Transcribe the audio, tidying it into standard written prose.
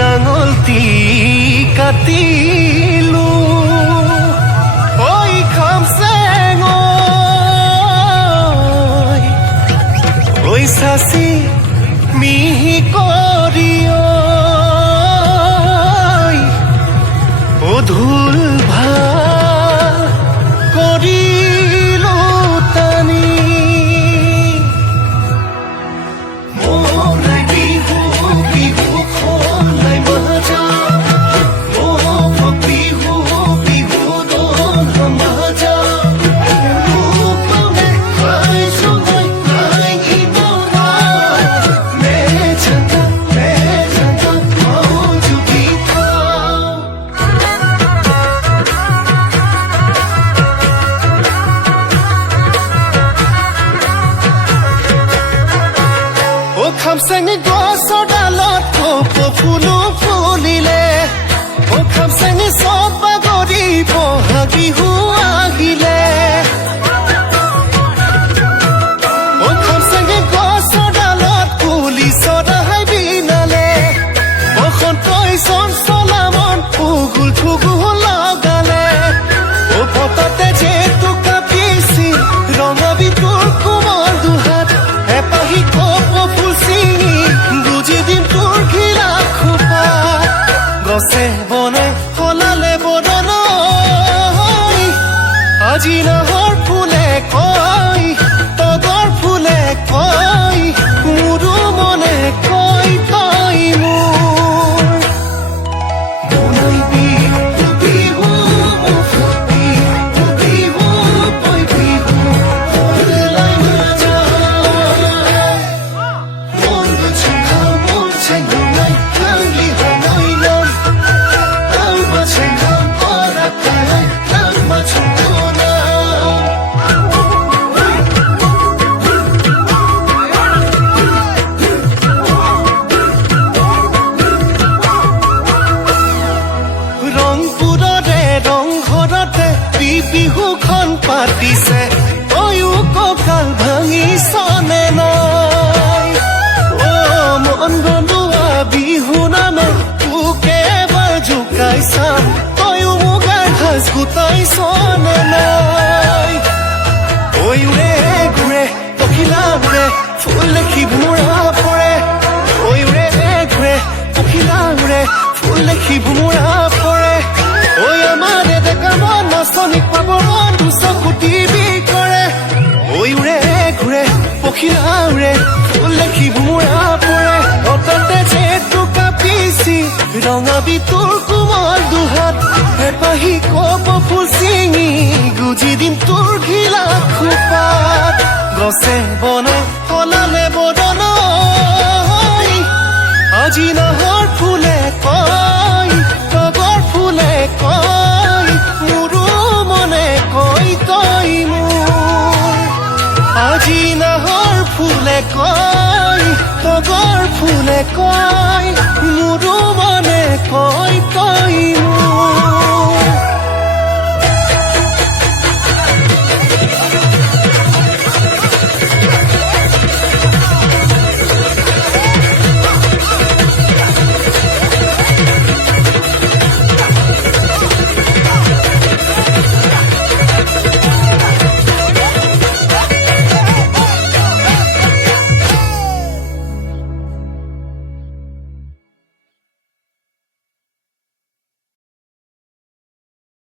নাঙলটি কাটিলো ঐ খামচেং ঐ চাচি মিহি কৰি ঢোল ভা কৰিলো টানি মৰাই বিহু বিহু খলাই মাজা বিহু বিহু দন মাজা খামচেং গছৰ ডালত কপৌ ফুলো ফুলিলে খামচেং চব বাগৰি বহাগ বিহু আহিলে খামচেং গছৰ ডালত কুলি চৰাই বিনালে বসন্তই চঞ্চলা মন ফুগুল ফুগুল লগালে পতাতে জেতু কাপিছি ৰঙা বিতুৰ কোমল দুহাত এপাহি কপৌ ফুল চিঙি গুজি দিম তোৰ ঘিলা খোপা গছে বনে সলালে বদন আজি নাহৰ ফুলে কয় তগৰ ফুলে কয় মোৰো মনে কয় তই মোৰ বনাই বিহু বিহু বিহু তই বিহু সলাই মাজা মনটো চেংখা মোৰ চেংগুলাই খালি হয় নৈলন আলমা চেংখা পৰা তাই আলমা চুকনা ৰংপুৰৰে ৰংঘৰতে বিহুখন পাতিছে তয়ো কঁকাল ভাঙিছনে নাই মন গলোৱা বিহু নামে তোকে এবাৰ জোকাই চাম তয়ো মুগাৰ সাজ গোটাইছনে নাই উৰে ঘূৰে পখিলা উৰে ফুল দেখি ভোমোৰা পৰে উৰে ঘূৰে পখিলা উৰে ফুল দেখি ভোমোৰা পৰে আমাৰ ডেকা মন নাচনীক পাব মন দুচকুটি কৰে উৰে ঘূৰে পখিলা উৰে ফুল দেখি ভোমোৰা পৰে অততে জেতু কাপিছি ৰঙা বিতুৰ কোমল দুহাত এপাহি কপৌ ফুল চিঙি গুজি দিম তোৰ ঘিলা খোপাত গছে বনে সলালে বদন আজি নাহৰ ফুলে কয় তগৰ ফুলে কয় মোৰো মনে কয় তই মোৰ আজি নাহৰ ফুলে কয় তগৰ ফুলে কয়